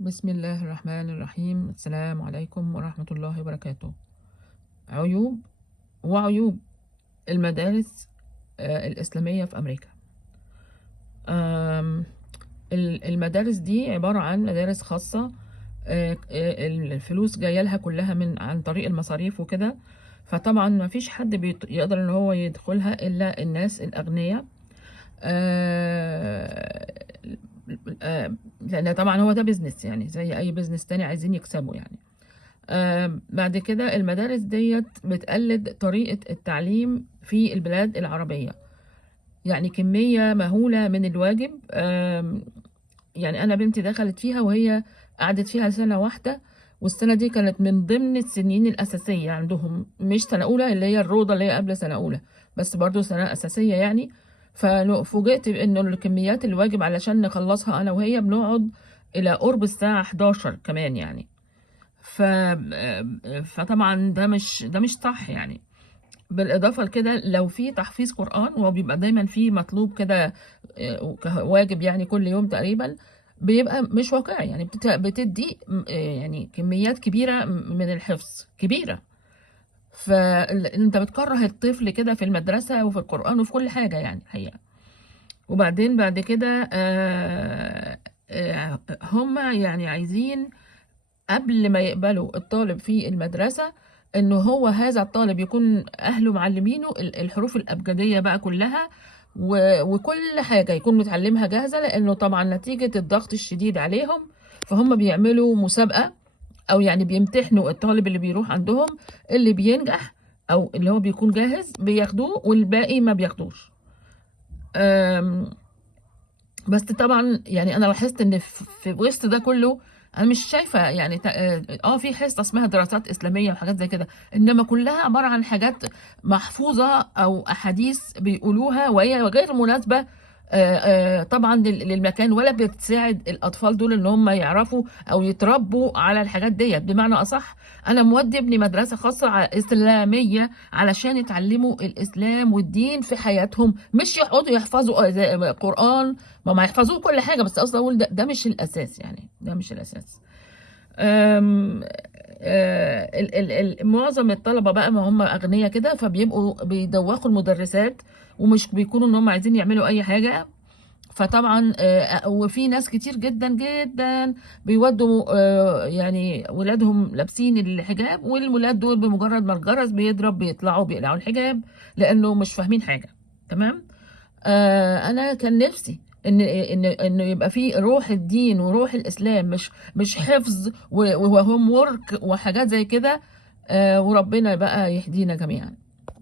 بسم الله الرحمن الرحيم. السلام عليكم ورحمة الله وبركاته. عيوب وعيوب المدارس الإسلامية في أمريكا. آم، المدارس دي عبارة عن مدارس خاصة. الفلوس جاية لها كلها عن طريق المصاريف وكده. فطبعا ما فيش حد يقدر ان هو يدخلها إلا الناس الأغنياء. آه، لأن طبعا هو ده بيزنس، يعني زي أي بيزنس تاني عايزين يكسبوا يعني. بعد كده المدارس ديت بتقلد طريقة التعليم في البلاد العربية، يعني كمية مهولة من الواجب. يعني أنا بنتي دخلت فيها وهي قعدت فيها سنة واحدة، والسنة دي كانت من ضمن السنين الأساسية عندهم، مش سنة أولى اللي هي الروضة اللي هي قبل سنة أولى، بس برضو سنة أساسية يعني. ففوجئت بإنه الكميات الواجب علشان نخلصها أنا وهي بنقعد إلى قرب الساعة 11 كمان يعني. ف فطبعا ده مش صح يعني. بالاضافه لكده لو في تحفيظ قران، هو بيبقى دايما في مطلوب كده واجب يعني كل يوم تقريبا، بيبقى مش واقعي يعني. بتدي يعني كميات كبيره من الحفظ كبيره، فانت بتكره الطفل كده في المدرسه وفي القران وفي كل حاجه يعني الحقيقه. وبعدين بعد كده هم يعني عايزين قبل ما يقبلوا الطالب في المدرسة انه هو هذا الطالب يكون اهله معلمينه الحروف الابجدية بقى كلها، وكل حاجة يكون متعلمها جاهزة، لانه طبعا نتيجة الضغط الشديد عليهم فهم بيعملوا مسابقة، او يعني بيمتحنوا الطالب اللي بيروح عندهم. اللي بينجح او اللي هو بيكون جاهز بياخدوه، والباقي ما بياخدوش. أم، بس طبعا يعني انا لاحظت ان في وسط ده كله انا مش شايفه يعني في حصه اسمها دراسات اسلاميه وحاجات زي كده، انما كلها عباره عن حاجات محفوظه او احاديث بيقولوها وهي غير مناسبه طبعا للمكان، ولا بتساعد الاطفال دول ان هم يعرفوا او يتربوا على الحاجات ديت. بمعنى اصح، انا مودي ابني مدرسه خاصه اسلاميه علشان يتعلموا الاسلام والدين في حياتهم، مش يقعدوا يحفظوا قران. ما يحفظوه كل حاجة، بس قصدي أقول ده مش الأساس يعني، ده مش الأساس. أم معظم الطلبة بقى ما هم أغنياء كده، فبيبقوا بيدوخوا المدرسات ومش بيكونوا إن هم عايزين يعملوا أي حاجة. فطبعا وفي ناس كتير جدا جدا بيودوا يعني ولادهم لابسين الحجاب، والولاد دول بمجرد ما الجرس بيضرب بيطلعوا بيقلعوا الحجاب لأنه مش فاهمين حاجة. تمام. انا كان نفسي انه يبقى في روح الدين وروح الاسلام، مش حفظ وهوم ورك وحاجات زي كده. وربنا بقى يهدينا جميعا.